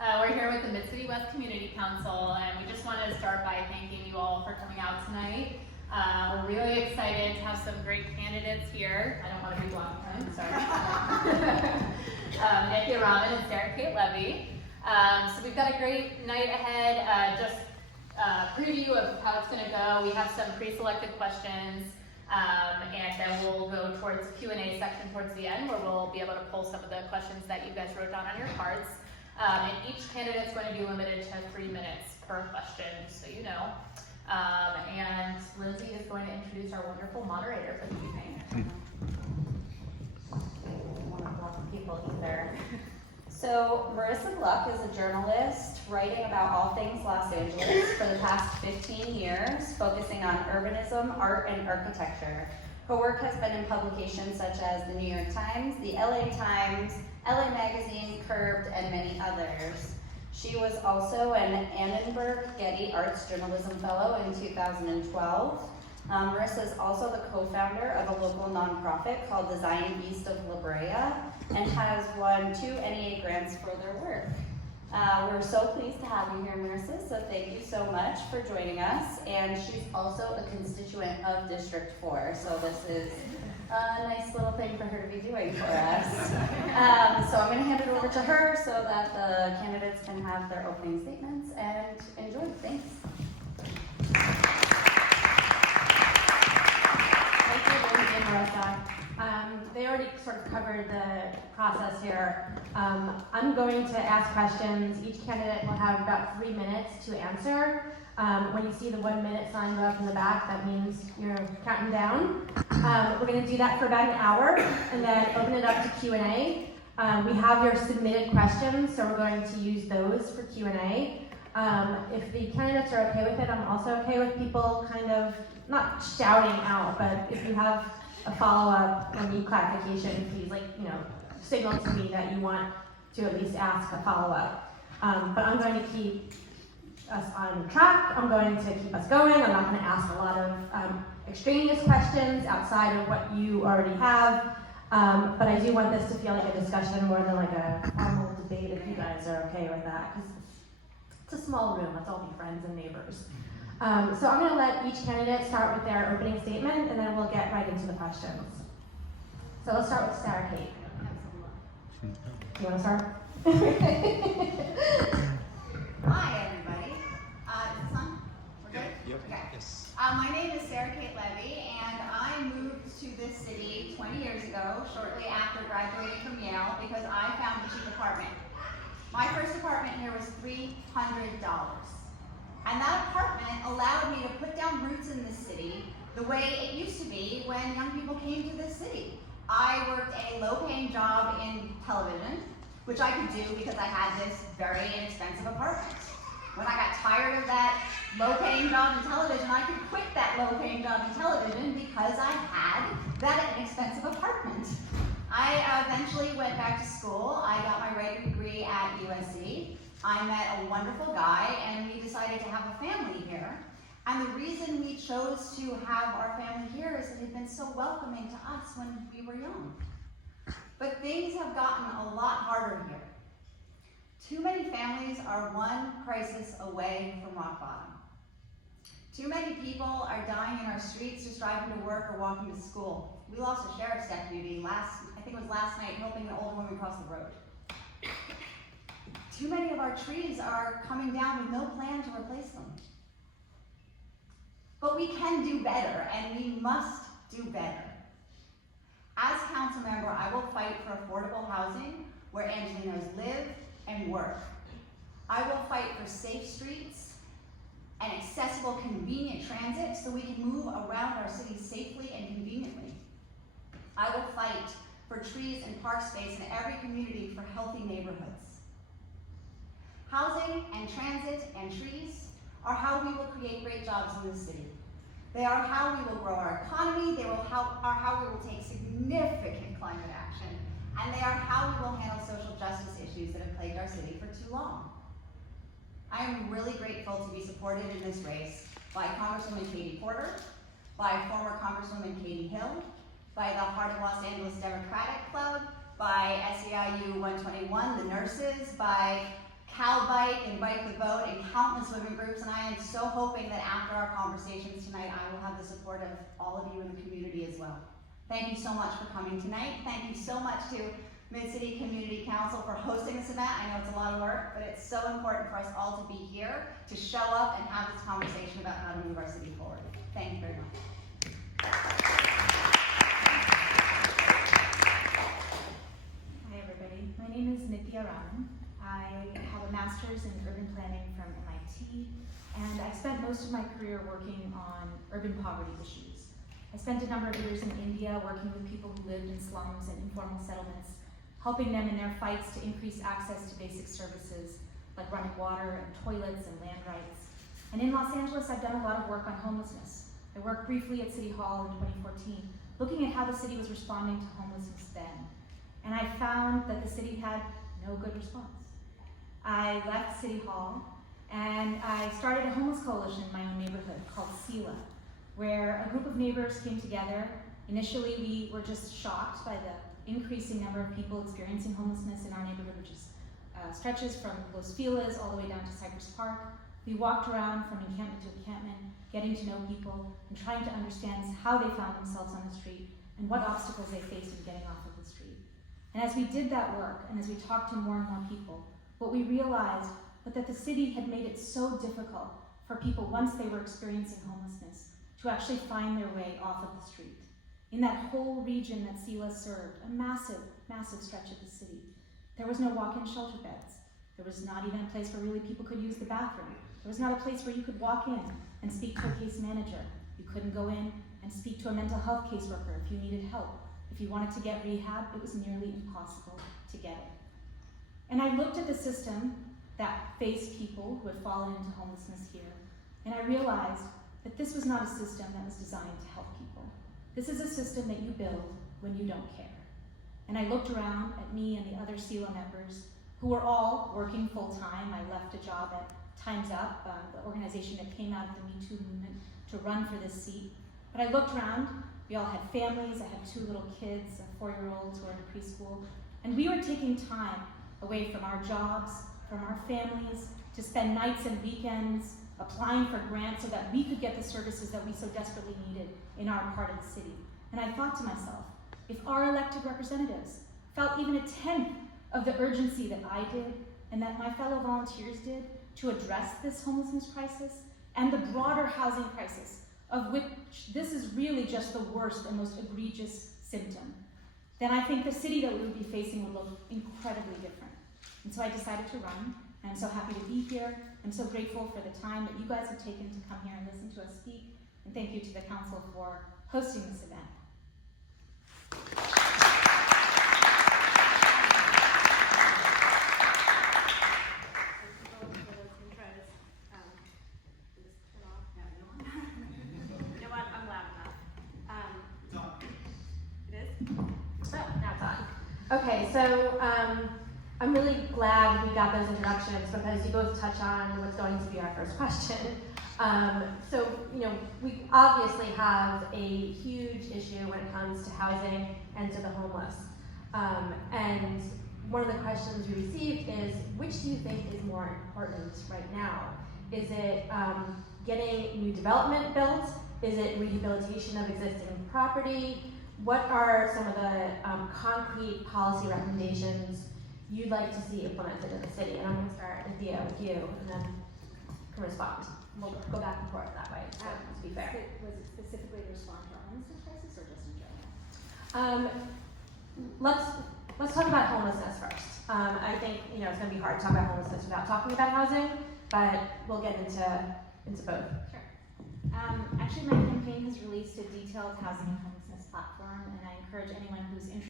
We're here with the Mid-City West Community Council, and we just wanted to start by thanking you all for coming out tonight. We're really excited to have some great candidates here. I don't want to be long time, sorry. Nithya, Raman, and Levy. So we've got a great night ahead. Just preview of how it's going to go. We have some pre-selected questions, and then we'll go towards the Q&A section towards the end, where we'll be able to pull some of the questions that you guys wrote down on your cards. And each candidate is going to be limited to 3 minutes per question, so you know. And Lindsay is going to introduce our wonderful moderator for the evening. I don't want to block people either. So Marissa Gluck is a journalist writing about all things Los Angeles for the past 15 years, focusing on urbanism, art, and architecture. Her work has been in publications such as the New York Times, the LA Times, LA Magazine, Curved, and many others. She was also an Annenberg Getty Arts Journalism Fellow in 2012. Marissa is also the co-founder of a local nonprofit called Design East of La Brea and has won 2 NEA grants for their work. We're so pleased to have you here, Marissa, so thank you so much for joining us. And she's also a constituent of District 4, so this is a nice little thing for her to be doing for us. So I'm going to hand it over to her so that the candidates can have their opening statements and enjoy. Thanks. Thank you, Lindsay and Marissa. They already sort of covered the process here. I'm going to ask questions. Each candidate will have about 3 minutes to answer. When you see the 1 minute sign go up in the back, that means you're counting down. We're going to do that for about an hour and then open it up to Q&A. We have your submitted questions, so we're going to use those for Q&A. If the candidates are okay with it, I'm also okay with people kind of not shouting out, but if you have a follow-up or need clarification, please, signal to me that you want to at least ask a follow-up. But I'm going to keep us on track. I'm going to keep us going. I'm not going to ask a lot of extraneous questions outside of what you already have. But I do want this to feel like a discussion more than like a formal debate, if you guys are okay with that, because it's a small room. Let's all be friends and neighbors. So I'm going to let each candidate start with their opening statement, and then we'll get right into the questions. So let's start with Sarah Kate. You want to start? Hi, everybody. Is this on? We're good? Yep. Okay. Yes. My name is Sarah Kate Levy, and I moved to this city 20 years ago, shortly after graduating from Yale, because I found a cheap apartment. My first apartment here was $300. And that apartment allowed me to put down roots in this city the way it used to be when young people came to this city. I worked a low-paying job in television, which I could do because I had this very inexpensive apartment. When I got tired of that low-paying job in television, I could quit that low-paying job in television because I had that inexpensive apartment. I eventually went back to school. I got my writing degree at USC. I met a wonderful guy, and we decided to have a family here. And the reason we chose to have our family here is that it had been so welcoming to us when we were young. But things have gotten a lot harder here. Too many families are one crisis away from rock bottom. Too many people are dying in our streets just driving to work or walking to school. We lost a sheriff's deputy I think it was last night, helping an older woman cross the road. Too many of our trees are coming down with no plan to replace them. But we can do better, and we must do better. As council member, I will fight for affordable housing where Angelenos live and work. I will fight for safe streets and accessible, convenient transit so we can move around our city safely and conveniently. I will fight for trees and park space in every community for healthy neighborhoods. Housing and transit and trees are how we will create great jobs in this city. They are how we will grow our economy, they are how we will take significant climate action, and they are how we will handle social justice issues that have plagued our city for too long. I am really grateful to be supported in this race by Congresswoman Katie Porter, by former Congresswoman Katie Hill, by the Heart of Los Angeles Democratic Club, by SEIU 121, the nurses, by Cal Bike and Bike the Vote and countless women groups, and I am so hoping that after our conversations tonight, I will have the support of all of you in the community as well. Thank you so much for coming tonight. Thank you so much to Mid-City Community Council for hosting this event. I know it's a lot of work, but it's so important for us all to be here, to show up and have this conversation about how to move our city forward. Thank you very much. Hi everybody, my name is Nithya Raman. I have a master's in urban planning from MIT, and I spent most of my career working on urban poverty issues. I spent a number of years in India working with people who lived in slums and informal settlements, helping them in their fights to increase access to basic services like running water and toilets and land rights. And in Los Angeles, I've done a lot of work on homelessness. I worked briefly at City Hall in 2014, looking at how the city was responding to homelessness then. And I found that the city had no good response. I left City Hall and I started a homeless coalition in my own neighborhood called SELA, where a group of neighbors came together. Initially, we were just shocked by the increasing number of people experiencing homelessness in our neighborhood, which is stretches from Los Feliz all the way down to Cypress Park. We walked around from encampment to encampment, getting to know people and trying to understand how they found themselves on the street and what obstacles they faced in getting off of the street. And as we did that work, and as we talked to more and more people, what we realized was that the city had made it so difficult for people, once they were experiencing homelessness, to actually find their way off of the street. In that whole region that SELA served, a massive, massive stretch of the city, there was no walk-in shelter beds. There was not even a place where really people could use the bathroom. There was not a place where you could walk in and speak to a case manager. You couldn't go in and speak to a mental health caseworker if you needed help. If you wanted to get rehab, it was nearly impossible to get it. And I looked at the system that faced people who had fallen into homelessness here, and I realized that this was not a system that was designed to help people. This is a system that you build when you don't care. And I looked around at me and the other SELA members who were all working full-time. I left a job at Time's Up, the organization that came out of the Me Too movement, to run for this seat. But I looked around, we all had families. I had 2 little kids, 4-year-olds who were in preschool, and we were taking time away from our jobs, from our families, to spend nights and weekends applying for grants so that we could get the services that we so desperately needed in our part of the city. And I thought to myself, if our elected representatives felt even a 1/10 of the urgency that I did and that my fellow volunteers did to address this homelessness crisis and the broader housing crisis, of which this is really just the worst and most egregious symptom, then I think the city that we would be facing would look incredibly different. And so I decided to run, and I'm so happy to be here. I'm so grateful for the time that you guys have taken to come here and listen to us speak, and thank you to the council for hosting this event. Okay, so I'm really glad we got those introductions because you both touch on what's going to be our first question. So, we obviously have a huge issue when it comes to housing and to the homeless. And one of the questions we received is, which do you think is more important right now? Is it getting new development built? Is it rehabilitation of existing property? What are some of the concrete policy recommendations you'd like to see implemented in the city? And I'm going to start, Nithya, with you, and then can respond. We'll go back and forth that way, so to be fair. Was it specifically to respond to our homelessness crisis or just in general? Let's talk about homelessness first. I think it's going to be hard to talk about homelessness without talking about housing, but we'll get into both. Sure. Actually, my campaign has released a detailed housing and homelessness platform, and I encourage anyone who's interested